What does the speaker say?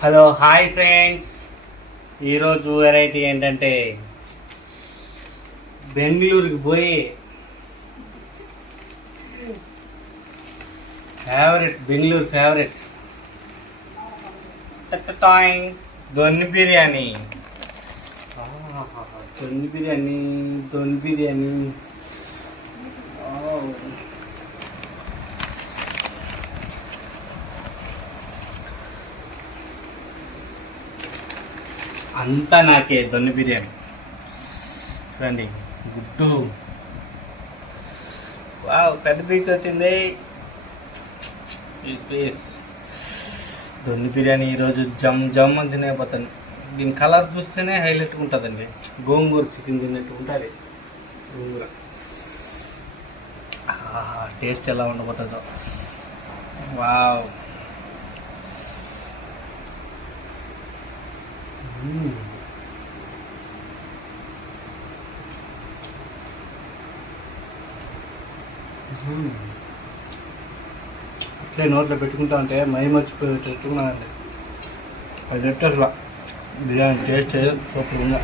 Hello hi friends. ఈరోజు variety ఏంటంటే బెంగళూరుకి పోయి బెంగళూరు ఫేవరెట్ టాయింగ్ దొన్ని బిర్యానీ. దొన్ని బిర్యానీ దొన్ని బిర్యానీ అంతా నాకే దొన్ని బిర్యానీ. చూడండి గుడ్డు, వావ్ పెద్ద పీస్ వచ్చింది. పీస్ దొన్ని బిర్యానీ ఈరోజు జమ్ జమ్ అని తినేపోతాను. దీని కలర్ చూస్తేనే హైలైట్గా ఉంటుందండి. గోంగూర చికెన్ తిన్నట్టు ఉంటుంది గోంగూర. టేస్ట్ ఎలా ఉండబోతుందో. వావ్ అట్లే నోట్లో పెట్టుకుంటా ఉంటే మై మర్చిపోయేటట్టున్నానండి. అది అసలు బిర్యానీ టేస్ట్ సూపర్ ఉందా.